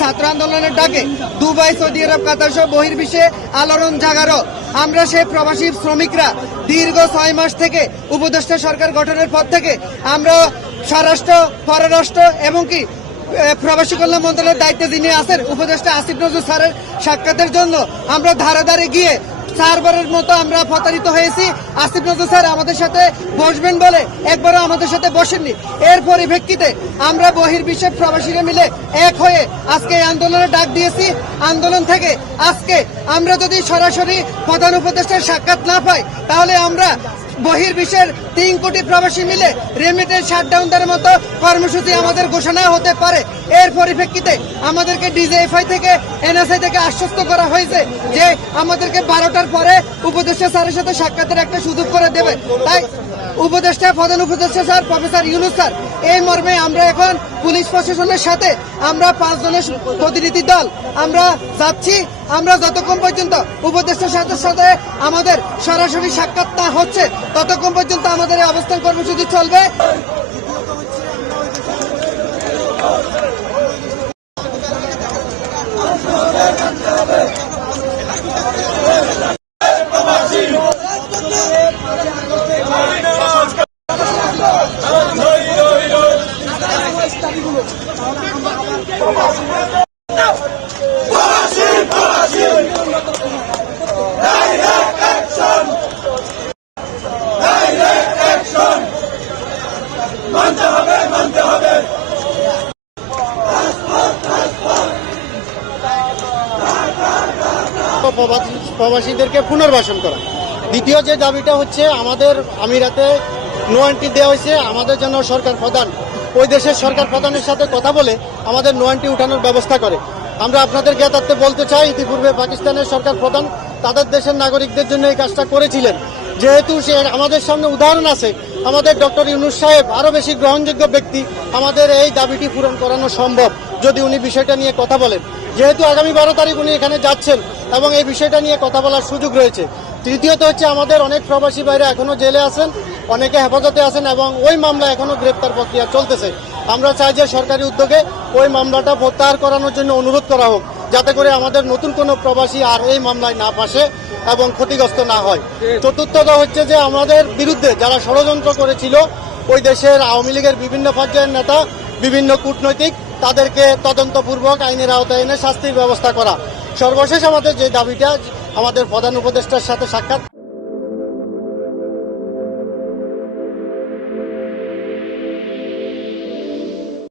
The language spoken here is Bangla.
ছাত্র আন্দোলনের ডাকে দুবাই, সৌদি আরব, কাতার সহ বহির্বিশ্বে আলোড়ন জাগারো আমরা সেই প্রবাসী শ্রমিকরা দীর্ঘ ছয় মাস থেকে উপদেষ্টা সরকার গঠনের পর থেকে আমরা স্বরাষ্ট্র, পররাষ্ট্র এবং কি প্রবাসী কল্যাণ মন্ত্রণালয়ের দায়িত্বে যিনি আছেন উপদেষ্টা আসিফ নজরুল স্যারের সাক্ষাতের জন্য। আমরা ধারে ধারে গিয়ে চারবারের মতো আমরা প্রতারিত হয়েছি। আসিফ নজর স্যার, আমাদের সাথে বসবেন বলে একবারও আমাদের সাথে বসেননি। এর পরিপ্রেক্ষিতে আমরা বহির্বিশ্বের প্রবাসীরা মিলে এক হয়ে আজকে এই ডাক দিয়েছি। আন্দোলন থেকে আজকে আমরা যদি সরাসরি প্রধান উপদেষ্টার সাক্ষাৎ না পাই, তাহলে আমরা বহির্বিশ্বের তিন কোটি প্রবাসী মিলে রেমিটেন্স শাটডাউন দেওয়ার মতো কর্মসূচি আমাদের ঘোষণা হতে পারে। এর পরিপ্রেক্ষিতে আমাদেরকে ডিজিএফআই থেকে, এনএসআই থেকে আশ্বস্ত করা হয়েছে যে আমাদেরকে বারোটার পরে উপদেষ্টা স্যারের সাথে সাক্ষাতের একটা সুযোগ করে দেবে। তাই উপদেষ্টা, প্রধান উপদেষ্টা স্যার, প্রফেসর ইউনুস স্যার, এই মর্মে আমরা এখন পুলিশ প্রশাসনের সাথে আমরা পাঁচ জনের প্রতিনিধি দল। আমরা যাচ্ছি, আমরা যতক্ষণ পর্যন্ত উপদেষ্টার সাথে সাথে আমাদের সরাসরি সাক্ষাৎ না হচ্ছে ততক্ষণ পর্যন্ত আমাদের এই অবস্থান কর্মসূচি চলবে। প্রবাসী- প্রবাসীদেরকে পুনর্বাসন করা। দ্বিতীয় যে দাবিটা হচ্ছে, আমাদের আমিরাতে নো এন্ট্রি দেওয়া হয়েছে, আমাদের জন্য সরকার প্রধান। ওই দেশের সরকার প্রধানের সাথে কথা বলে আমাদের নো এন্ট্রি উঠানোর ব্যবস্থা করে। আমরা আপনাদের জ্ঞাতার্থে বলতে চাই, ইতিপূর্বে পাকিস্তানের সরকার প্রধান তাদের দেশের নাগরিকদের জন্য এই কাজটা করেছিলেন। যেহেতু সে আমাদের সামনে উদাহরণ আছে আমাদের ডক্টর ইউনুস সাহেব আরও বেশি গ্রহণযোগ্য ব্যক্তি আমাদের এই দাবিটি পূরণ করানো সম্ভব, যদি উনি বিষয়টা নিয়ে কথা বলেন। যেহেতু আগামী বারো তারিখ উনি এখানে যাচ্ছেন এবং এই বিষয়টা নিয়ে কথা বলার সুযোগ রয়েছে। তৃতীয়ত হচ্ছে আমাদের অনেক প্রবাসী বাইরে এখনও জেলে আছেন, অনেকে হেফাজতে আছেন এবং ওই মামলা এখনও গ্রেপ্তার প্রক্রিয়া চলতেছে। আমরা চাই যে সরকারি উদ্যোগে ওই মামলাটা প্রত্যাহার করানোর জন্য অনুরোধ করা হোক, যাতে করে আমাদের নতুন কোনো প্রবাসী আর এই মামলায় না ফাঁসে। এবং ক্ষতিগ্রস্ত না হয়। চতুর্থটা হচ্ছে যে আমাদের বিরুদ্ধে যারা ষড়যন্ত্র করেছিল, ওই দেশের আওয়ামী লীগের বিভিন্ন পর্যায়ের নেতা, বিভিন্ন কূটনৈতিক, তাদেরকে তদন্তপূর্বক আইনের আওতায় এনে শাস্তির ব্যবস্থা করা। সর্বশেষ আমাদের যে দাবিটা, আমাদের প্রধান উপদেষ্টার সাথে সাক্ষাৎ